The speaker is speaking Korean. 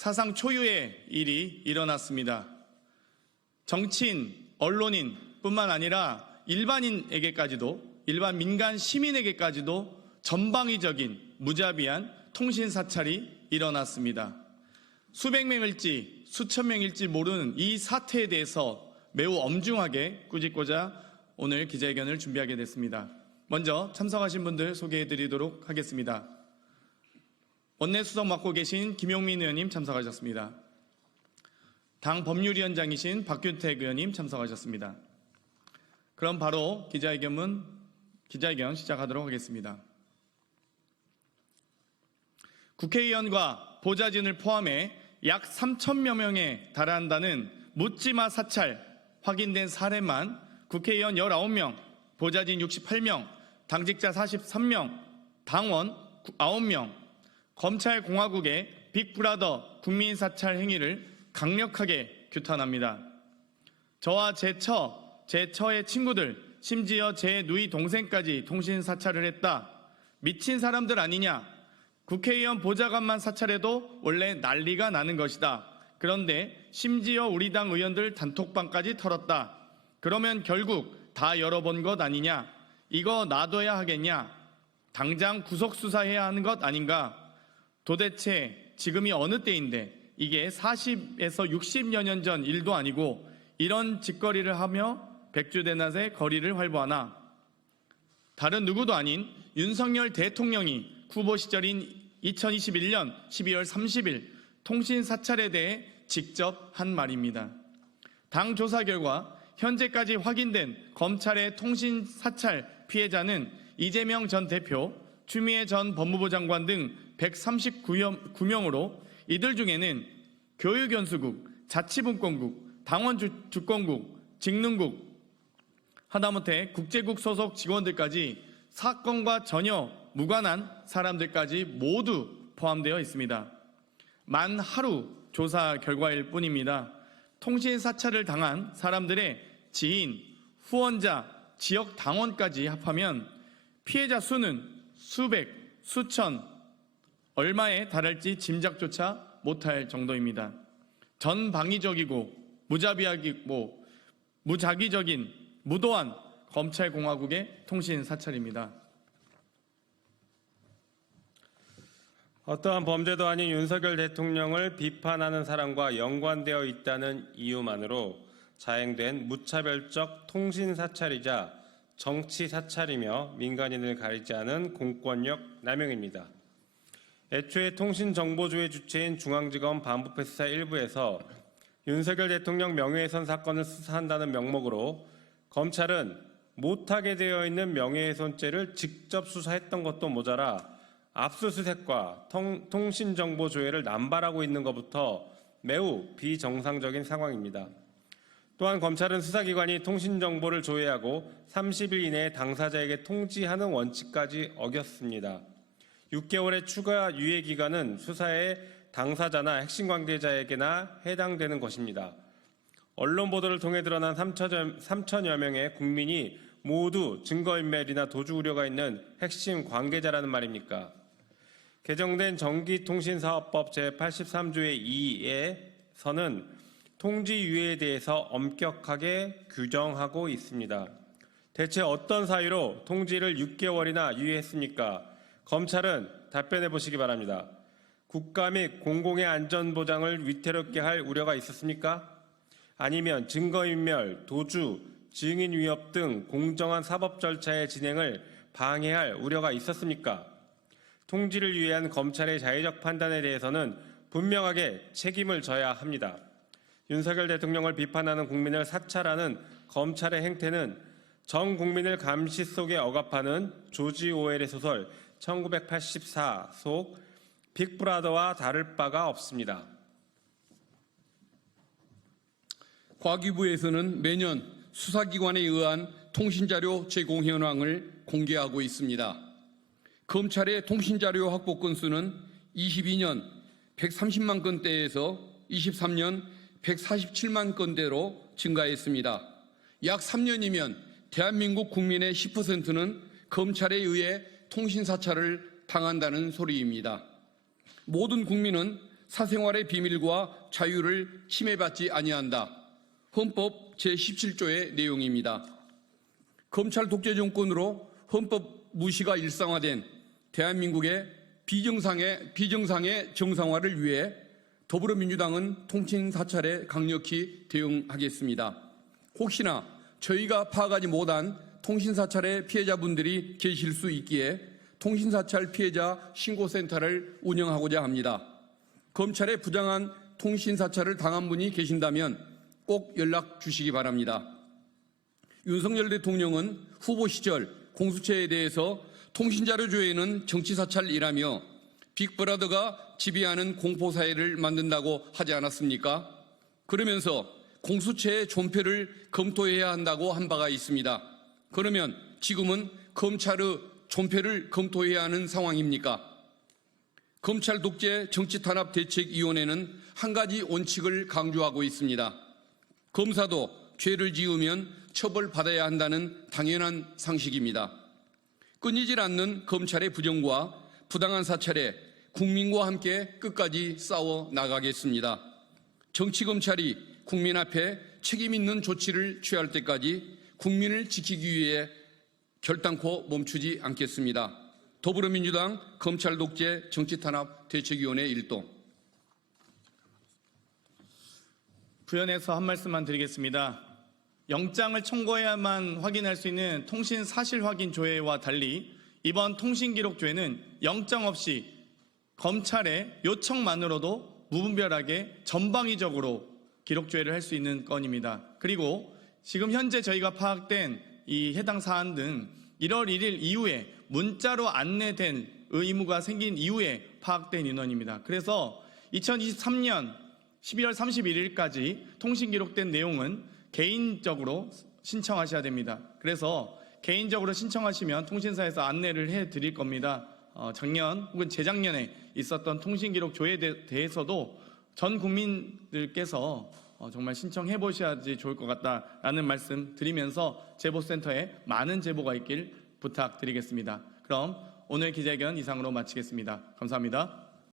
사상 초유의 일이 일어났습니다. 정치인, 언론인 뿐만 아니라 일반인에게까지도, 일반 민간 시민에게까지도 전방위적인 무자비한 통신 사찰이 일어났습니다. 수백 명일지 수천 명일지 모르는 이 사태에 대해서 매우 엄중하게 꾸짖고자 오늘 기자회견을 준비하게 됐습니다. 먼저 참석하신 분들 소개해드리도록 하겠습니다. 원내수석 맡고 계신 김용민 의원님 참석하셨습니다. 당 법률위원장이신 박균택 의원님 참석하셨습니다. 그럼 바로 기자회견 시작하도록 하겠습니다. 국회의원과 보좌진을 포함해 약 3,000여 명에 달한다는 묻지마 사찰 확인된 사례만 국회의원 19명, 보좌진 68명, 당직자 43명, 당원 9명, 검찰공화국의 빅브라더 국민사찰 행위를 강력하게 규탄합니다. 저와 제 처의 친구들, 심지어 제 누이 동생까지 통신 사찰을 했다. 미친 사람들 아니냐? 국회의원 보좌관만 사찰해도 원래 난리가 나는 것이다. 그런데 심지어 우리 당 의원들 단톡방까지 털었다. 그러면 결국 다 열어본 것 아니냐? 이거 놔둬야 하겠냐? 당장 구속수사해야 하는 것 아닌가? 도대체 지금이 어느 때인데 이게 40에서 60여 년 전 일도 아니고 이런 짓거리를 하며 백주대낮에 거리를 활보하나? 다른 누구도 아닌 윤석열 대통령이 후보 시절인 2021년 12월 30일 통신 사찰에 대해 직접 한 말입니다. 당 조사 결과 현재까지 확인된 검찰의 통신 사찰 피해자는 이재명 전 대표, 추미애 전 법무부 장관 등 139명으로 이들 중에는 교육연수국, 자치분권국, 당원주권국, 직능국, 하다못해 국제국 소속 직원들까지 사건과 전혀 무관한 사람들까지 모두 포함되어 있습니다. 만 하루 조사 결과일 뿐입니다. 통신 사찰을 당한 사람들의 지인, 후원자, 지역 당원까지 합하면 피해자 수는 수백, 수천, 얼마에 달할지 짐작조차 못할 정도입니다. 전방위적이고 무자기적인 무도한 검찰공화국의 통신 사찰입니다. 어떠한 범죄도 아닌 윤석열 대통령을 비판하는 사람과 연관되어 있다는 이유만으로 자행된 무차별적 통신 사찰이자 정치 사찰이며 민간인을 가리지 않은 공권력 남용입니다. 애초에 통신정보조회 주체인 중앙지검 반부패수사 1부에서 윤석열 대통령 명예훼손 사건을 수사한다는 명목으로 검찰은 못하게 되어 있는 명예훼손죄를 직접 수사했던 것도 모자라 압수수색과 통신정보조회를 남발하고 있는 것부터 매우 비정상적인 상황입니다. 또한 검찰은 수사기관이 통신정보를 조회하고 30일 이내에 당사자에게 통지하는 원칙까지 어겼습니다. 6개월의 추가 유예기간은 수사의 당사자나 핵심 관계자에게나 해당되는 것입니다. 언론 보도를 통해 드러난 3천여 명의 국민이 모두 증거인멸이나 도주 우려가 있는 핵심 관계자라는 말입니까? 개정된 전기통신사업법 제83조의 2에서는 통지유예에 대해서 엄격하게 규정하고 있습니다. 대체 어떤 사유로 통지를 6개월이나 유예했습니까? 검찰은 답변해 보시기 바랍니다. 국가 및 공공의 안전보장을 위태롭게 할 우려가 있었습니까? 아니면 증거인멸, 도주, 증인 위협 등 공정한 사법 절차의 진행을 방해할 우려가 있었습니까? 통지를 유예한 검찰의 자의적 판단에 대해서는 분명하게 책임을 져야 합니다. 윤석열 대통령을 비판하는 국민을 사찰하는 검찰의 행태는 전 국민을 감시 속에 억압하는 조지 오웰의 소설 1984 속 빅브라더와 다를 바가 없습니다. 과기부에서는 매년 수사기관에 의한 통신자료 제공 현황을 공개하고 있습니다. 검찰의 통신자료 확보 건수는 22년 130만 건대에서 23년 147만 건대로 증가했습니다. 약 3년이면 대한민국 국민의 10%는 검찰에 의해 통신사찰을 당한다는 소리입니다. 모든 국민은 사생활의 비밀과 자유를 침해받지 아니한다. 헌법 제17조의 내용입니다. 검찰 독재 정권으로 헌법 무시가 일상화된 대한민국의 비정상의 정상화를 위해 더불어민주당은 통신 사찰에 강력히 대응하겠습니다. 혹시나 저희가 파악하지 못한 통신 사찰의 피해자분들이 계실 수 있기에 통신 사찰 피해자 신고센터를 운영하고자 합니다. 검찰에 부당한 통신 사찰을 당한 분이 계신다면 꼭 연락 주시기 바랍니다. 윤석열 대통령은 후보 시절 공수처에 대해서 통신자료조회는 정치사찰이라며 빅브라더가 지배하는 공포사회를 만든다고 하지 않았습니까? 그러면서 공수처의 존폐를 검토해야 한다고 한 바가 있습니다. 그러면 지금은 검찰의 존폐를 검토해야 하는 상황입니까? 검찰 독재 정치탄압대책위원회는 한 가지 원칙을 강조하고 있습니다. 검사도 죄를 지으면 처벌받아야 한다는 당연한 상식입니다. 끊이질 않는 검찰의 부정과 부당한 사찰에 국민과 함께 끝까지 싸워 나가겠습니다. 정치검찰이 국민 앞에 책임 있는 조치를 취할 때까지 국민을 지키기 위해 결단코 멈추지 않겠습니다. 더불어민주당 검찰 독재 정치탄압 대책위원회 일동. 부연해서 한 말씀만 드리겠습니다. 영장을 청구해야만 확인할 수 있는 통신 사실 확인 조회와 달리 이번 통신 기록 조회는 영장 없이 검찰의 요청만으로도 무분별하게 전방위적으로 기록 조회를 할 수 있는 건입니다. 그리고 지금 현재 저희가 파악된 이 해당 사안 등 1월 1일 이후에 문자로 안내된 의무가 생긴 이후에 파악된 인원입니다. 그래서 2023년 12월 31일까지 통신 기록된 내용은 개인적으로 신청하셔야 됩니다. 그래서 개인적으로 신청하시면 통신사에서 안내를 해드릴 겁니다. 작년 혹은 재작년에 있었던 통신 기록 조회에 대해서도 전 국민들께서 정말 신청해 보셔야지 좋을 것 같다라는 말씀 드리면서 제보센터에 많은 제보가 있길 부탁드리겠습니다. 그럼 오늘 기자회견 이상으로 마치겠습니다. 감사합니다.